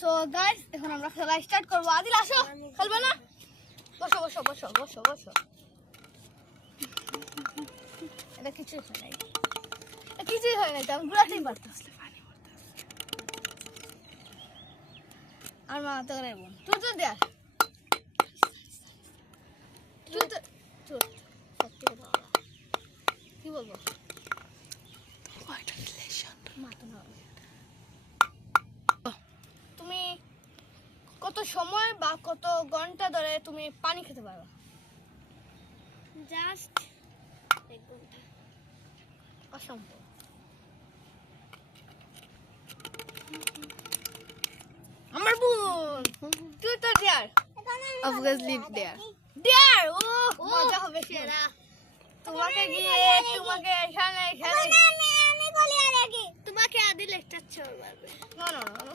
So guys এখন আমরা খেলা স্টার্ট করব। আদিল আসো, খেলবে না? বসো বসো বসো বসো বসো। এটা কিছুই হয় নাই, এটা কিছুই হয় নাই, আমি ঘুরাতেই পারতাম। আর মা তো করে বোন তুই তো দেখ, তুই তো চুপ সত্যি কথা বলা। কি বলবো মা তো না। তুমি কত সময় বা কত ঘন্টা ধরে তুমি পানি খেতে পারবা? জাস্ট 1 ঘন্টা। অসম্ভব। আমার বোন তুই তো দেয়ার Obviously there. দেয়ার ও মজা হবে সেরা। তোমাকে গিয়ে তোমাকে এখানে এখানে আমি বলি আর আগে তোমাকে আদিল একটা চোর মারবে। না না না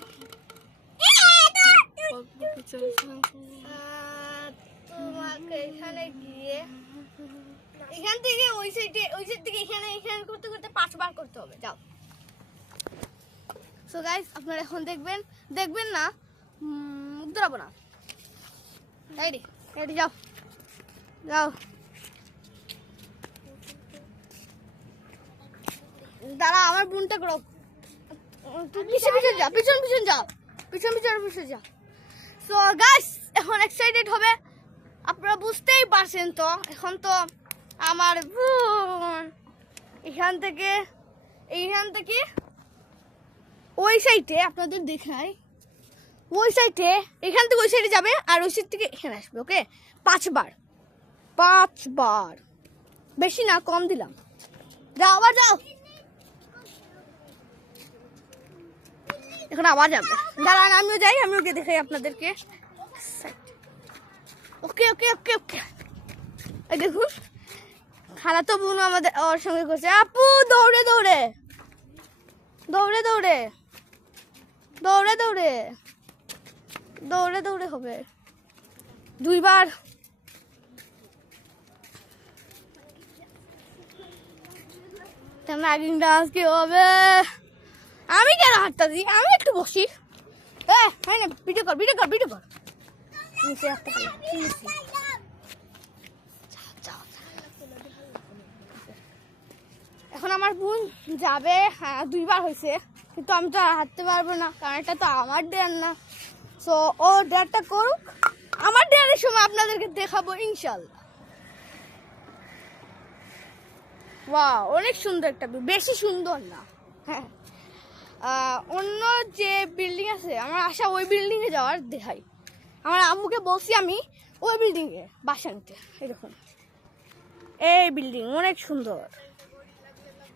তোমাকে এখানে গিয়ে এখান থেকে ওই সাইড থেকে এখানে এখানে করতে করতে 5 বার করতে হবে। যাও। সো গাইস আপনারা এখন দেখবেন না, মুখ ধরাবো না। রেডি রেডি যাও যাও। দাঁড়া আমার বোনটা করো, তুই পিছন পিছন যা, পিছন পিছন যা, পিছন পিছন পিছন যা। সো গাইস এখন এক্সাইটেড হবে, আপনারা বুঝতেই পারছেন তো। এখন তো আমার বোন এখান থেকে ওই সাইডে আপনাদের দেখাই, ওই সাইডে এখান থেকে ওই সাইডে যাবে আর ওই সাইড থেকে এখানে আসবে। ওকে 5 বার, বেশি না কম দিলাম। যাও আবার যাও, এখন আবার যাবে। দাঁড়ান আমিও যাই, আমিও গিয়ে দেখাই আপনাদেরকে। ওকে ওকে ওকে ওকে এই দেখুন খালা তো বোন আমাদের ওর সঙ্গে করছে। আপু দৌড়ে দৌড়ে দৌড়ে দৌড়ে দৌড়ে দৌড়ে দৌড়ে দৌড়ে হবে 2 বার। নাগিন ডান্স কি হবে? আমি কেন হাতটা দিই, আমি একটু বসি। ভিডিও কর ভিডিও কর ভিডিও কর। নিচে একটা এখন আমার বোন যাবে। হ্যাঁ 2 বার হয়েছে, কিন্তু আমি তো আর হাঁটতে পারবো না, কারণ এটা তো আমার ডেয়ার না। সো ও ডেয়ারটা করুক, আমার ডেয়ারের সময় আপনাদেরকে দেখাবো ইনশাল্লাহ। ওয়াও অনেক সুন্দর একটা, বেশি সুন্দর না। হ্যাঁ অন্য যে বিল্ডিং আছে আমার আশা ওই বিল্ডিংয়ে যাওয়ার দেখাই। আমার আম্মুকে বলছি আমি ওই বিল্ডিংয়ে বাসা নিতে। এরকম এই বিল্ডিং অনেক সুন্দর।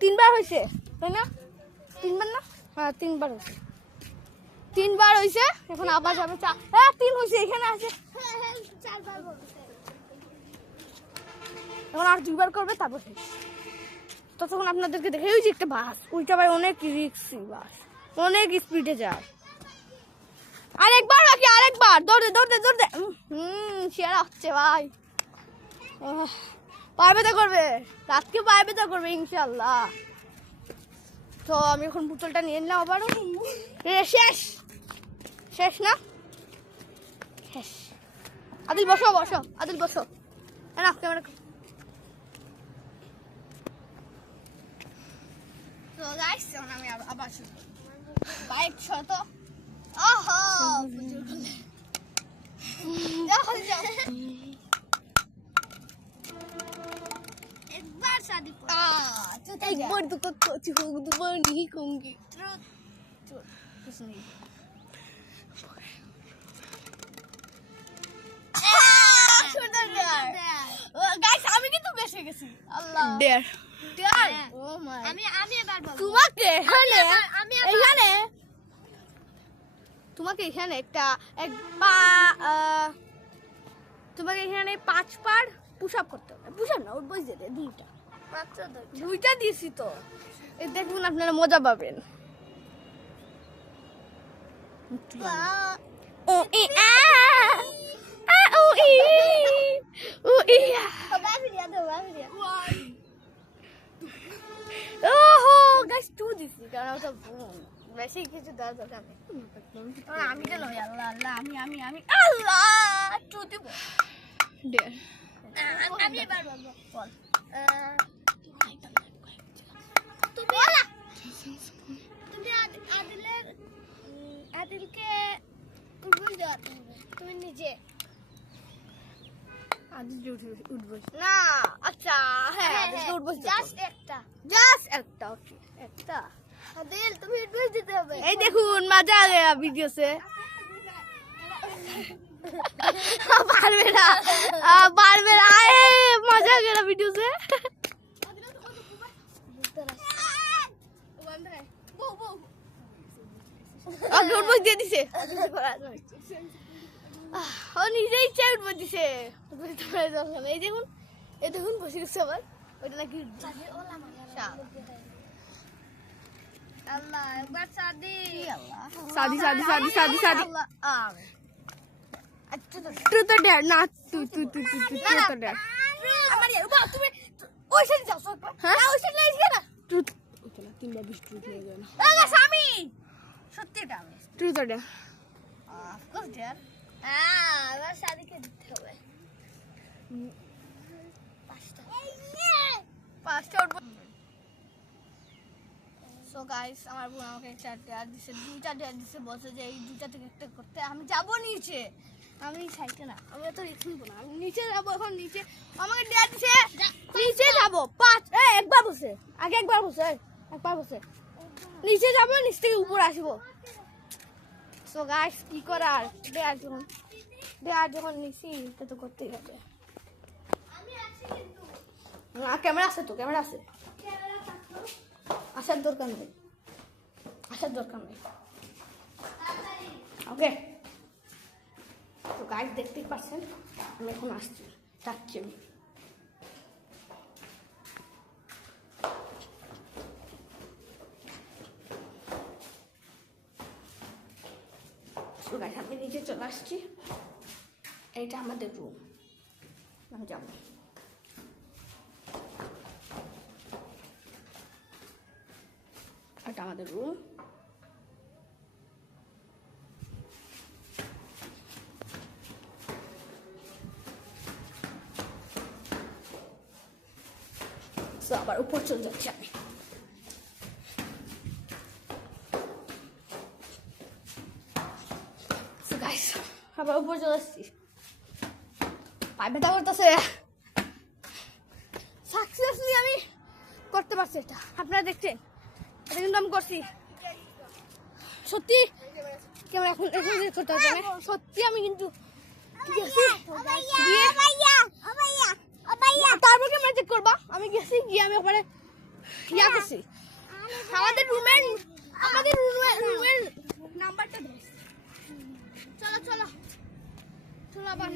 3 বার হয়েছে তাই না? 3 বার না? হ্যাঁ 3 বার হয়েছে, 3 বার হয়েছে। এখন আবার যাবে 4। হ্যাঁ 3 হয়েছে, এখানে আছে 4 বার বলছে। এখন আর 2 বার করবে তারপর ততক্ষণ আপনাদেরকে দেখে। ওই যে একটা বাস, ওইটা ভাই অনেক রিক্সি বাস, অনেক স্পিডে যায়। আরেকবার বাকি, আরেকবার দৌড়ে দৌড়ে দৌড়ে। সেরা হচ্ছে ভাই, পায়ে ব্যথা করবে, রাতকে পায়ে ব্যথা করবে ইনশাল্লাহ। তো আমি এখন বোতলটা নিয়ে নিলাম আবার। শেষ শেষ না শেষ। আদিল বসো বসো, আদিল বসো না ক্যামেরা। তো গাইস এখন আমি আবার শুরু বাইক ছোট। আহা যাও যাও একবার শাদি কর। একবার তো কচ্ছি হোক দুবার नहीं कहूंगी। कुछ नहीं গাইস আমি কিন্তু বেঁচে গেছি। আল্লাহ ডেয়ার ডেয়ার। ও মাই আমি এবার বলবো তোমাকে এখানে এখানে তোমাকে এখানে একটা তোমাকে এখানে 5 বার পুশ আপ করতে হবে। পুশ আপ না ওর বয়স যেতে 2টা মাত্র 2টা দিয়েছি তো। এই দেখুন আপনারা মজা পাবেন। ও ই আ ও ই ও ই ওহো গাইস 2 দিছি কারণ ওটা বোন বেশি কিছু দেওয়ার দরকার নেই। আমি তো নই, আল্লাহ আল্লাহ, আমি আল্লাহ টু দিব। আমি এবার বলবো। বল। তুমি আদিলকে উঠবস দেওয়া তুমি নিজে উঠবস না, আচ্ছা হ্যাঁ উঠবস জাস্ট একটা। ওকে একটা। আদিল তুমি উঠবস দিতে হবে। এই দেখুন মজা आ गया वीडियो से। पारवे ना आए, मजा आ गया वीडियो से। ওকে উঠবস দিয়ে দিছে, ও নিজে ইচ্ছা উঠবস দিছে। এই দেখুন বসে গেছে আবার, ওইটা নাকি আল্লাহ একবার শাদি। शादी शादी शादी शादी शादी तू तो डर ना, तू तो डर। আমার বাবা তুমি ওই সাইডে যাও সব। হ্যাঁ? না ওই সাইডে এসে না। तू चला 3 बार 20 टूट ले गया ना। দাদা স্বামী সত্যি এটা আমি तू तो डर। Of course dear. হ্যাঁ এবার শাদিকে দিতে হবে। পাঁচটা উঠবো। সো গাইস, আমার বোন আমাকে 4টা আর দিছে, 2টা ডেয়ার দিছে, বলছে যে এই 2টা থেকে একটা করতে। আমি যাব নিচে, আমি সাইডে না, আমি তো রিস্ক নিব না, আমি নিচে যাব। এখন নিচে আমাকে ডেয়ার দিছে, নিচে যাব 5 একবার বসে, আগে একবার বসে, একবার বসে নিচে যাব, নিচ থেকে উপরে আসবো। সো গাইস কি করার, ডেয়ার যখন নিছি এটা তো করতেই হবে। ক্যামেরা আছে তো, ক্যামেরা আছে, আসার দরকার নেই, ওকে। তো গাইড দেখতেই পাচ্ছেন, আমি এখন আসছি, যাচ্ছি আমি। তো গাইড আমি নিচে চলে আসছি, এইটা আমাদের রুম, আমি যাবো। এটা আমাদের রুম। আবার উপর চলে যাচ্ছি আমি। আবার উপর চলে আসছি, পায়ে ব্যথা করতেছে। সাকসেসফুলি আমি করতে পারছি এটা, আপনারা দেখছেন, এটা কিন্তু আমি করছি সত্যি। কেমন এখন করতে হবে না সত্যি, আমি কিন্তু তারপর ক্যামেরা চেক করবা। আমি গেছি গিয়ে আমি ওখানে ইয়া করছি, আমাদের রুমের নাম্বারটা ধর। চলো চলো চলো আবার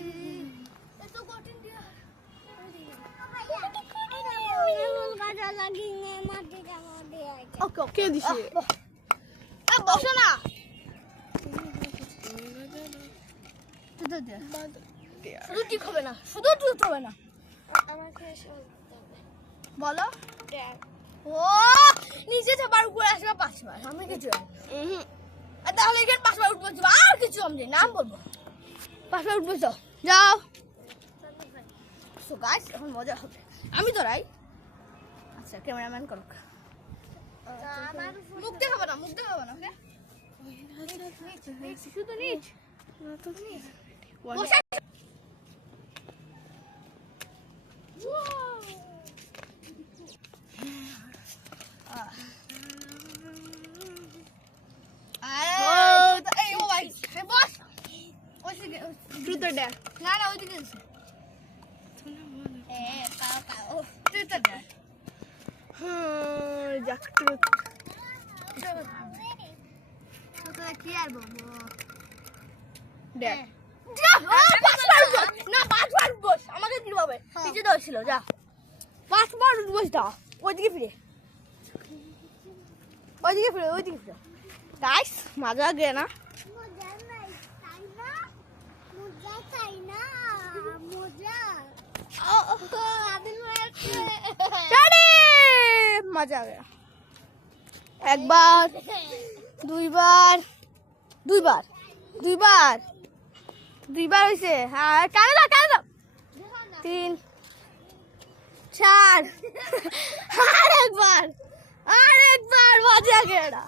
এত কঠিন দিয়া ওকে ওকে দিছি। বসো না, শুধু ঠিক হবে না, শুধু ঠিক হবে না, বলো। ও নিচে যাবার উপরে আসবে 5 বার, আমি কিছু তাহলে এখানে 5 বার উঠবো, আর কিছু আমি নাম বলবো, 5 বার উঠবো। যাও সো গাইস, এখন মজা হবে। আমি তো রাই, আচ্ছা ক্যামেরাম্যান করুক, মুখ দেখাবো না, ওকে শুধু নিচ বসে। না না ওইদিকে কি আর বলবো, আমাকে কিভাবে নিচে দেওয়া ছিল, যা 5 বার বস দাও, ওইদিকে ফিরে গাইস, মজা গে না, मजा आ गया। एक बार দুইবার দুইবার দুইবার দুইবার হয়েছে। হ্যাঁ কানে দাও 3 4 আরেকবার বাজে আগে এটা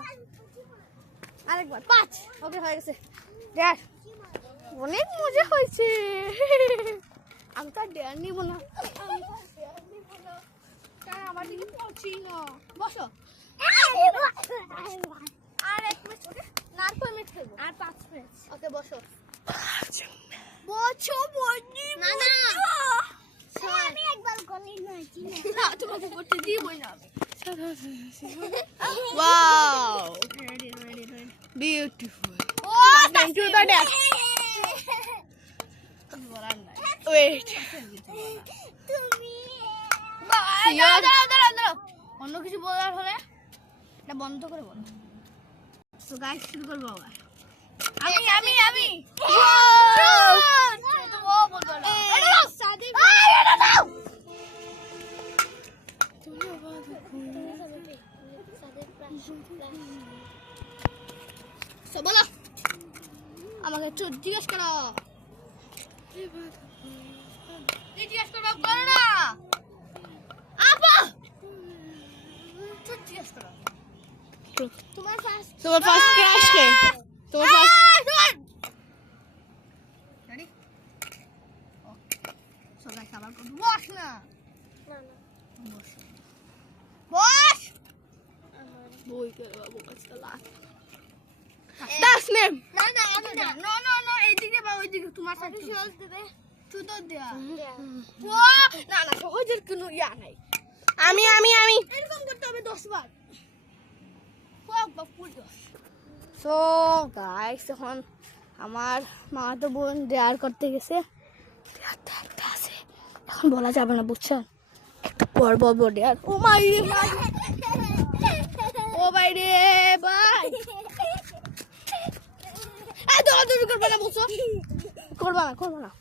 আরেকবার 5। ওকে হয়ে গেছে। দেখ অনেক মজা হয়েছে। আমি তো ডেয়ার নিব না, কারণ আমার দিকে পৌঁছি না। বসো আর 1 মিনিট। ওকে না আর 5 মিনিট খেলবো, আর 5 মিনিট। ওকে বসো বসো বনি না না আমি একবার গলি নয়ছি না তোমাকে করতে দিবই না আমি। Wow ready beautiful. Oh thank you দা ড্যাড। ওয়েট তুমি দাঁড়াও অন্য কিছু বলার হলে এটা বন্ধ করে বলো। তো গাইস শুরু করবো আবার। আমি তো ও বলবো না। সাদে এটা দাও। So, বলো আমাকে একটু জিজ্ঞেস করো। কি জিজ্ঞেস করবো করো না আপা। জিজ্ঞেস করো তোমার ফার্স্ট তোমার ফার্স্ট ক্রাশ কে? তোমার first ready? Okay so guys আবার করব। বস না না না বস বই কে বাবু কাছে লাগ দাস নেম না না আমি না নো এইদিকে বা ওইদিকে তোমার সাথে সহজ দেবে সুতো দেয়া। দেয়া। ও না সহজের কোনো ইয়া নাই। আমি এরকম করতে হবে 10 বার। সো গাইস এখন আমার মা তো বোন ডেয়ার করতে গেছে। ডেয়ারটা একটা আছে, এখন বলা যাবে না বুঝছেন, একটা পর বলবো ডেয়ার। ও মাই ও ভাই রে ভাই এই দৌড়াদৌড়ি করবে না বুঝছো, করবা না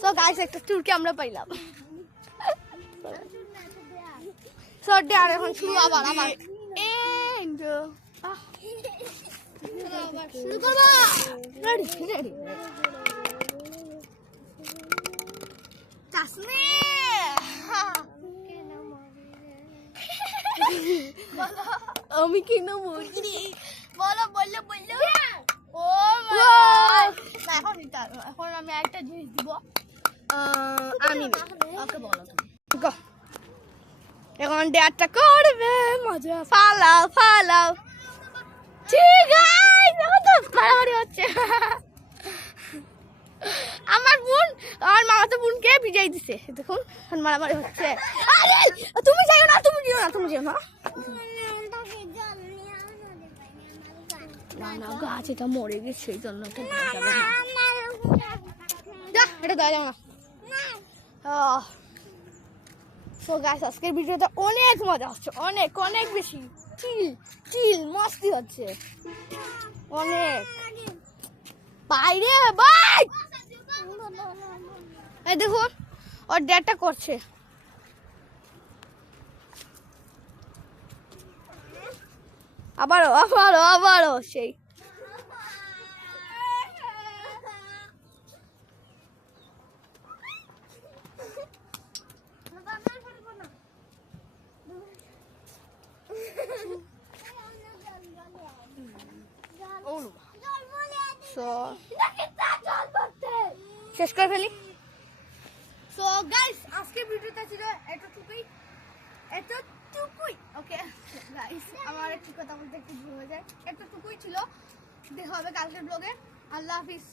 সো গাইস একটা টুরকে আমরা পাইলাম। সো ডেয়ার এখন শুরু আবার আমার এন্ড শুরু করবা। রেডি তাসমি আমি কি না বলছি বলো ও না এখন আমি একটা জিনিস দিব। আমি ওকে বলো তুমি গো। এখন ডেয়ারটা করবে মজা। ফালাও ঠিক আছে। দেখো তো মারামারি হচ্ছে। আমার মামা তো বোনকে ভিজাই দিছে, দেখুন এখন মারামারি হচ্ছে। আরে তুমি যাও না না গাছ এটা মরে গেছে সেই জন্য তো যাবে না। এটা দেওয়া যাবে না। সো গাইস আজকের ভিডিওতে অনেক মজা হচ্ছে, অনেক বেশি চিল মস্তি হচ্ছে অনেক। বাইরে ভাই এই দেখুন ওর ডেটটা করছে। আবারও সেই শেষ করে ফেলি। সো গাইস আজকে ভিডিওটা ছিল এতটুকুই। ওকে গাইস আমার একটু কথা বলতে একটু ভুল হয়ে যায়। এতটুকুই ছিল, দেখা হবে কালকের ব্লগে। আল্লাহ হাফিজ।